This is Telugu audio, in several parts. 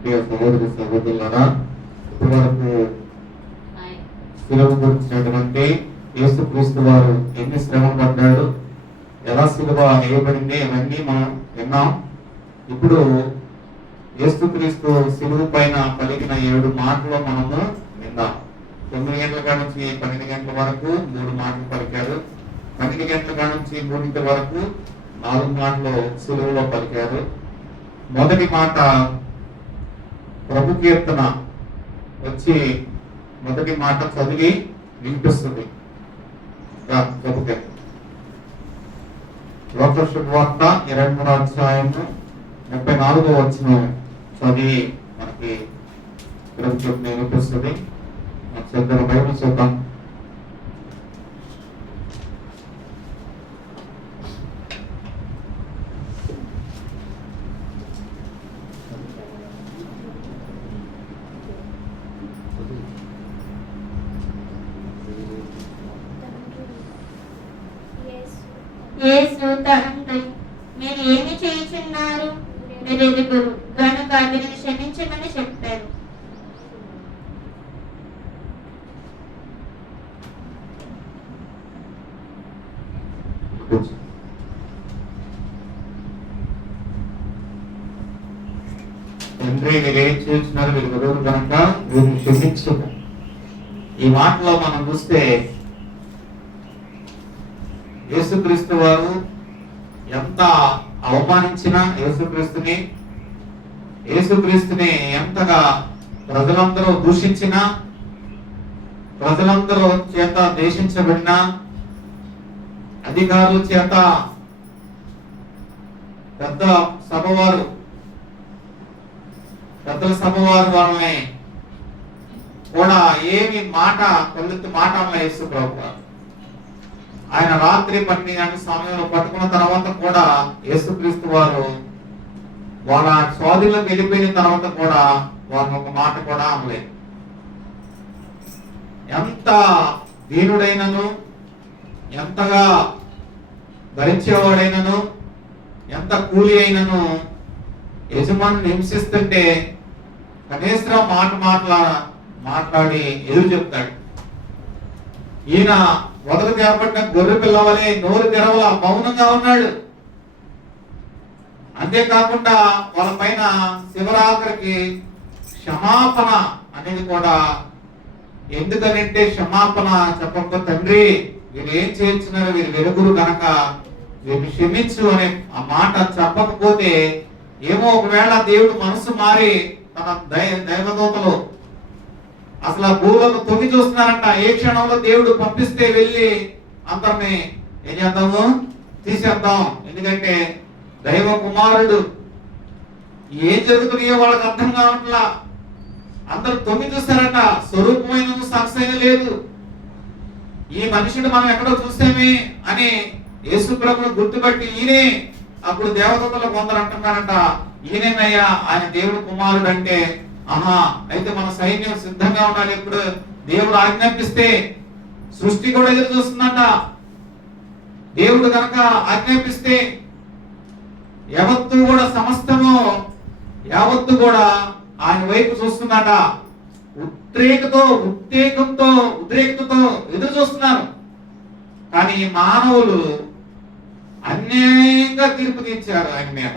ప్రియ సహోదరి సహోదరులారా, ఇప్పటివరకు శిలువ గురించినటువంటి యేసుక్రీస్తు వారు ఎన్ని శ్రమలు పడ్డాడు, ఎలా శిలువ వేయబడింది అవన్నీ మనం విన్నాం. ఇప్పుడు యేసుక్రీస్తు శిలువ పైన పలికిన 7 మాటలు మనము విందాం. 9 గంటల కాడ నుంచి 12 గంటల వరకు 3 మాటలు పలికారు. 12 గంటల కాడ నుంచి 3 వరకు 4 మాటలు శిలువలో పలికారు. మొదటి మాట ప్రభు కీర్తన వచ్చి మొదటి మాట చదివి వినిపిస్తుంది. ప్రభు కీర్తన లోక శుభవార్త 23వ అధ్యాయము 34వ వచనం చదివి మనకి ప్రభు కీర్తన వినిపిస్తుంది. చదువు బైబిల్ చూద్దాం. మీరు ఏమి చేయుచున్నారు? మీరు ఎదుగురు గనుక వీరిని క్షమించమని చెప్పారు. తండ్రి మీరేం చేస్తున్నారు, మీరు ఎదుగురు కనుక వీరిని క్షమించు. ఈ మాటలో మనం చూస్తే యేసుక్రీస్తు వారు ఎంత అవమానించినా యేసుక్రీస్తుని ఎంతగా ప్రజలందరూ దూషించినా, ప్రజలందరూ చేత దేశించబడినా, అధికారుల చేత పెద్దల సభ వారు వాళ్ళని కూడా ఏమి మాట కొల్లెత్తి మాట యేసు ప్రభు ఆయన రాత్రి 12 గంటల సమయంలో పట్టుకున్న తర్వాత కూడా యేసుక్రీస్తు వారు వాళ్ళ స్వాధీనంలో వెళ్ళిపోయిన తర్వాత కూడా వారిని ఒక మాట కూడా అనలేదు. ఎంత దీనుడైనను, ఎంతగా భరించేవాడైనను, ఎంత కూలి అయినను యజమాని హింసిస్తుంటే కనీసం మాట్లాడి ఎదురు చెప్తాడు. ఈయన వదలు చేపట్టిన గొర్రె పిల్లవలే నోరు తెరవల మౌనంగా ఉన్నాడు. అంతేకాకుండా వాళ్ళ పైన శివరాత్రికి క్షమాపణ అనేది కూడా, ఎందుకనంటే క్షమాపణ చెప్పకపోతే తండ్రి వీరు ఏం చేస్తున్నారు, వీరు వెలుగురు కనుక వీరిని క్షమించు అనే ఆ మాట చెప్పకపోతే ఏమో ఒకవేళ దేవుడు మనసు మారి తన దైవదూతలు అసలు ఆ భూలోకి తొంగి చూస్తున్నారంట. ఏ క్షణంలో దేవుడు పంపిస్తే వెళ్ళి అందరిని ఏం చేద్దాము, తీసేద్దాం. ఎందుకంటే దైవ కుమారుడు ఏం జరుగుతున్నాయో వాళ్ళకి అర్థం కావట్లా. అందరు తొంగి చూస్తారంట. స్వరూపమైన సాక్షి లేదు. ఈ మనుషుడు మనం ఎక్కడో చూసామే అని యేసు ప్రభువును గుర్తుపట్టి ఈయనే. అప్పుడు దేవదూతలు కొందరు అంటున్నారంట, ఈయనేనయ్యా ఆయన దేవుడు కుమారుడు అంటే. ఆహా, అయితే మన సైన్యం సిద్ధంగా ఉండాలి. ఇప్పుడు దేవుడు ఆజ్ఞాపిస్తే సృష్టి కూడా ఎదురు చూస్తుందంట. దేవుడు కనుక ఆజ్ఞాపిస్తే సమస్తము యావత్తు కూడా ఆయన వైపు చూస్తుందట. ఉద్రేకతో ఎదురు చూస్తున్నారు. కానీ మానవులు అన్యాయంగా తీర్పు తీర్చారు ఆయన మీద.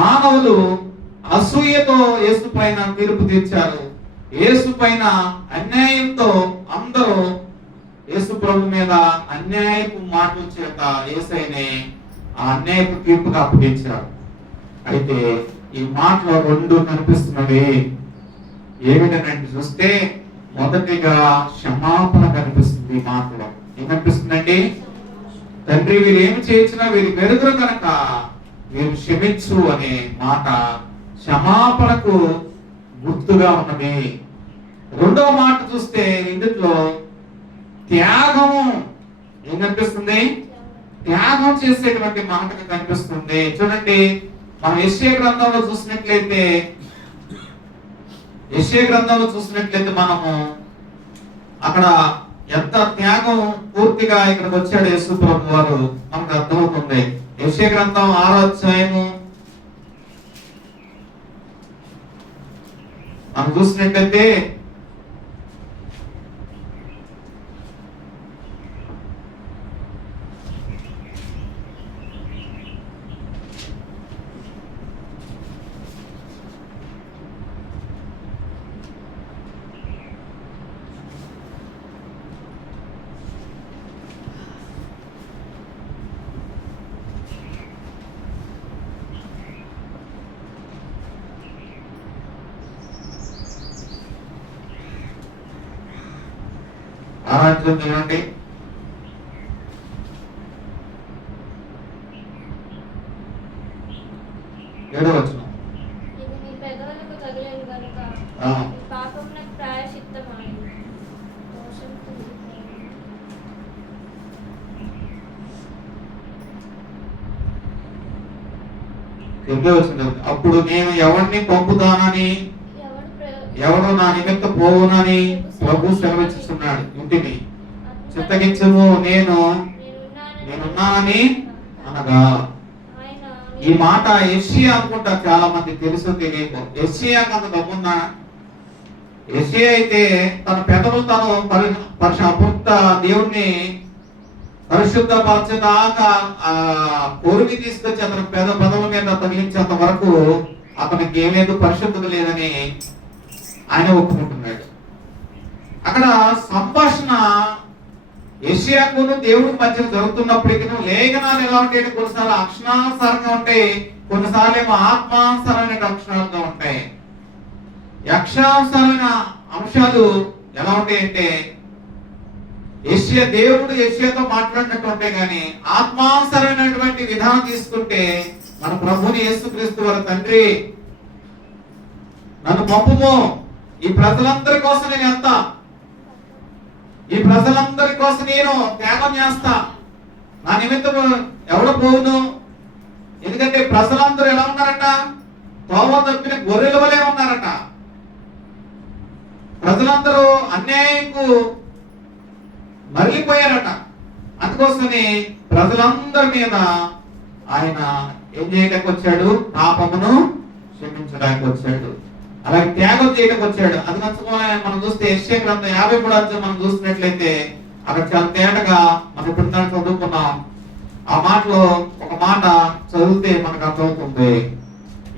మానవులు అసూయతో యేసు పైన తీర్పు తీర్చారు. యేసు పైన అన్యాయంతో అందరూ యేసు ప్రభు మీద అన్యాయపు మాటల చేత యేసయ్యని ఆ అన్యాయపు తీర్పుగా అప్పగించారు. అయితే ఈ మాటలో 2 కనిపిస్తున్నవి. ఏమిటనంటే చూస్తే మొదటిగా క్షమాపణ కనిపిస్తుంది. ఈ మాటలో ఏం కనిపిస్తుందండి? తండ్రి వీరు ఏమి చేయించినా వీరి వెలుగురు కనుక వీరు క్షమించు అనే మాట క్షమాపణకు గుర్తుగా ఉన్నది. 2వ మాట చూస్తే ఇందులో త్యాగము ఏం కనిపిస్తుంది? త్యాగం చేసేటువంటి మాటకు కనిపిస్తుంది. చూడండి, మనం యెషయా గ్రంథంలో చూసినట్లయితే మనము అక్కడ ఎంత త్యాగం పూర్తిగా ఇక్కడికి వచ్చాడు యేసు ప్రభు వారు మనకు అర్థమవుతుంది. యెషయా గ్రంథం 6వ అధ్యాయము మనం చూసినట్లయితే ఆరాధ్యం చూడండి, ఏడో వచనం. ఇది నీ పెదవులకు తగిలేను గనుక ఆ, నీ పాపమునకు ప్రాయశ్చిత్తమాయెను. దోషం తొలగిపోయెను. ఎనిమిదో వచనం. అప్పుడు నేను ఎవరిని పంపుతానని ఎవడు ప్ర- ఎవడు నా నిమిత్త పోవునని ప్రభు సెలవిస్తున్నాడు. ఇంటిని చిత్తగించము, నేనున్నానని అనగా. ఆయన ఈ మాట యెషయా అనుకుంటా, చాలా మంది తెలుసో తెలియదు. యెషయా అంత దమ్మున్నా. యెషయా అయితే తన పెదవులు తను అపృక్త దేవుణ్ణి పరిశుద్ధపరచదాకా కోరిక తీసుకొచ్చి అతని పెదవుల మీద తగిలించేంత వరకు అతనికి ఏమేదో పరిశుద్ధత లేదని ఆయన ఒప్పుకుంటున్నాడు. అక్కడ సంభాషణ యెషయాకును దేవుడి మధ్య జరుగుతున్నప్పటికీ లేఖనాలు ఎలా ఉంటాయి, కొన్నిసార్లు అక్షరానుసారంగా ఉంటాయి, కొన్నిసార్లు ఏమో ఆత్మానుసారమైన అక్షరాలుగా ఉంటాయి. అక్షరానుసారమైన అంశాలు ఎలా ఉంటాయంటే దేవుడు యెషయాతో మాట్లాడినట్టు ఉంటాయి, కానీ ఆత్మానుసారమైనటువంటి విధానం తీసుకుంటే మన ప్రభుని యేసుక్రీస్తు వారి తండ్రి నన్ను పంపుము, ఈ ప్రజలందరి కోసం నేను ఎంత, ఈ ప్రజలందరి కోసం నేను త్యాగం చేస్తా, నా నిమిత్తం ఎవడ పోవును. ఎందుకంటే ప్రజలందరూ ఎలా ఉన్నారట, తోవ తప్పిన గొర్రెల వలె ఉన్నారట. ప్రజలందరూ అన్యాయంకు మరలిపోయారట. అందుకోసమే ప్రజలందరి మీద ఆయన ఏం చేయడానికి వచ్చాడు, పాపమును క్షమించడానికి వచ్చాడు, అలాగే త్యాగం చేయడానికి వచ్చాడు. అది మనం చూస్తే యెషయా గ్రంథం 53వ అధ్యాయం మనం చూసినట్లయితే అక్కడ చాలా తేటగా మనం ఇప్పుడు చదువుకున్నాం. ఆ మాటలో ఒక మాట చదివితే మనకు అర్థమవుతుంది.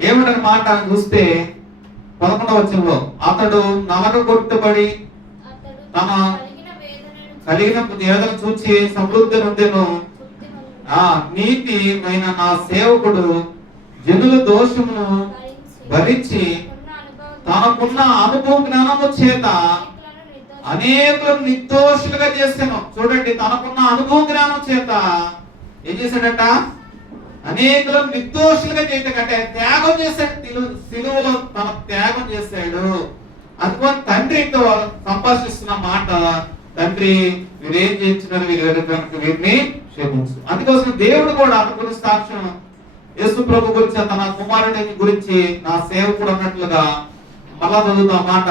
ఏమిటని మాట చూస్తే 11వ వచనంలో, అతడు నలగగొట్టబడి అతడు తన కలిగిన కలిగిన వేదన చూచి సమృద్ధి నుండెను. తృప్తి నొందెను. నీతిమైన నా సేవకుడు జనుల దోషమును భరించి తనకున్న అనుభవ జ్ఞానము చేత అనేకులను నిర్దోషులుగా చేశాను. చూడండి, తనకున్న అనుభవ జ్ఞానం చేత ఏం చేశాడట, అనేకులను నిర్దోషులుగా చేయటం కంటే త్యాగం చేశాడు. సిలువలో తన త్యాగం చేశాడు. అందుకని తండ్రితో సంభాషిస్తున్న మాట, తండ్రి వీరేం చేస్తున్నారు, వీరిని క్షమించు. అందుకోసం దేవుడు కూడా అతని గురించి సాక్ష్యం, యేసు ప్రభు గురించి, తన కుమారుడి గురించి నా సేవకుడు అన్నట్లుగా మళ్ళా చదువుతాం మాట.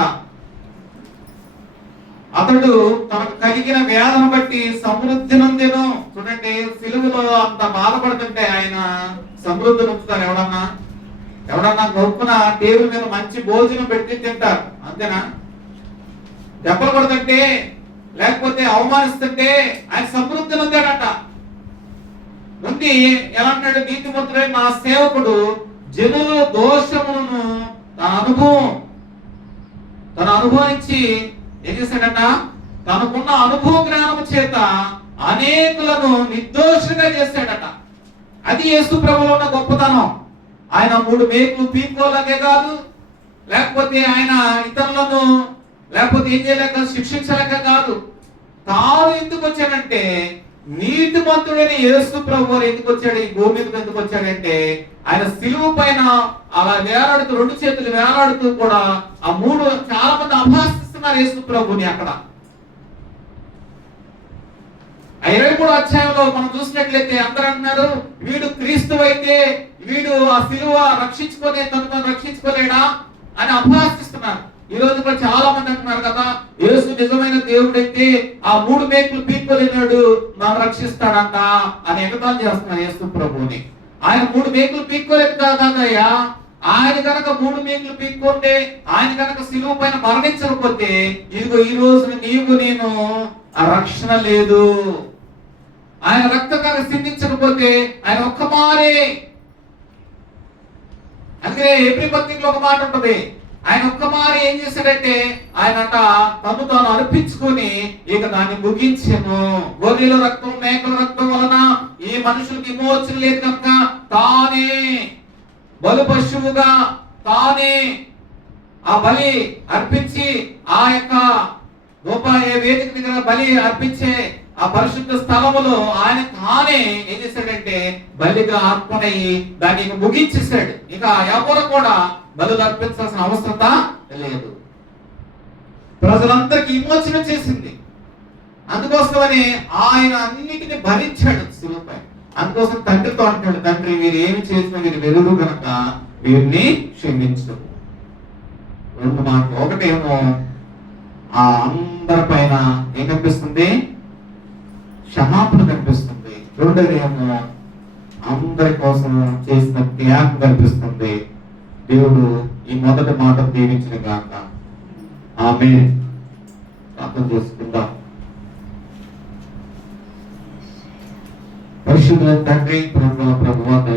అతడు తనకు కలిగిన వేదన బట్టి సమృద్ధి నొందెను. చూడండి, సిలువలో అంత బాధపడుతుంటే ఆయన సమృద్ధి నొందుతారు. ఎవడన్నా గొప్పన టేబుల్ మీద మంచి భోజనం పెట్టి తింటారు, అంతేనా? దెబ్బలు కొడుతుంటే లేకపోతే అవమానిస్తుంటే ఆయన సమృద్ధి నొందాడట. నుండి ఎలా అన్నాడు, నీతిమంతుడైన నా సేవకుడు జనుల దోషములను తన అనుభవించి ఏం చేశాడట, తనకున్న అనుభవ జ్ఞానము చేత అనేకులను నిర్దోషులుగా చేశాడట. అది యేసు ప్రభువులో ఉన్న గొప్పతనం. ఆయన 3 మేకులు పీక్కోలాగే కాదు, లేకపోతే ఆయన ఇతరులను లేకపోతే ఏం చేయలేక శిక్షించలేక కాదు. తాను ఎందుకు వచ్చాడంటే, నీతిమంతుడైన యేసు ప్రభు ఎందుకు వచ్చాడు, ఈ భూమి మీదకి ఎందుకు వచ్చాడంటే, ఆయన సిలువ పైన అలా వేలాడుతూ 2 చేతులు వేలాడుతూ కూడా ఆ 3 చాలా మంది అభాసిస్తున్నారు యేసు ప్రభుని. అక్కడ 23వ అధ్యాయంలో మనం చూసినట్లయితే అందరూ అన్నారు, వీడు క్రీస్తు అయితే వీడు ఆ సిలువ తను రక్షించుకోలేడా అని అభాసిస్తున్నారు. ఈ రోజు కూడా చాలా మంది అంటున్నారు కదా, యేసు నిజమైన దేవుడైతే ఆ 3 మేకులు పీక్కోలేనాడు, నన్ను రక్షిస్తాడంట అని ఎగతాళి చేస్తున్నారు యేసు ప్రభుని. ఆయన 3 మేకులు పీక్కోలేదు కాదయ్యా, ఆయన కనుక 3 మేకులు పీక్కుంటే, ఆయన కనుక సిలువ పైన మరణించకపోతే, ఇదిగో ఈ రోజున నీవు నేను ఆ రక్షణ లేదు. ఆయన రక్తం కనుక సిందించకపోతే ఆయన ఒక్క మారే. అందుకే ఎబ్రీ పత్రికలో ఒక మాట ఉంటుంది, ఆయన ఒక్క మారి ఏం చేశాడంటే ఆయన తను తాను అర్పించుకొని ఇక దాన్ని ముగించెను. గొర్రెల రక్తం మేకల రక్తం వలన ఈ మనుషులకి విమోచన లేదు కనుక తానే బలి పశువుగా తానే ఆ బలి అర్పించి ఆ యొక్క గొప్ప వేదిక దగ్గర బలి అర్పించే ఆ పరిశుద్ధ స్థలములో ఆయన తానే ఏం చేశాడంటే బలిగా అర్పణయి దాన్ని ఇక ముగించేశాడు. ఇక ఎవరు కూడా బలులు అర్పించాల్సిన అవసరత లేదు. ప్రజలందరికీ విమోచన చేసింది. అందుకోసమని ఆయన అన్నిటిని భరించాడు శిలువపై. అందుకోసం తండ్రితో అంటాడు, తండ్రి వీరు ఏమి చేసినా వీరు వెలుగు గనక వీరిని క్షమించు. 2 మాటలు. ఒకటేమో ఆ అందరి పైన ఏం కనిపిస్తుంది? క్షమాపణ కనిపిస్తుంది. రెండోదేమో అందరి కోసం చేసిన త్యాగం కనిపిస్తుంది. దేవుడు ఈ మొదటి మాట దీవించిన గాక. ఆమేన్. ప్రార్థన చేసుకుందాం. పరిశుద్ధుల తండ్రి, ప్రభువా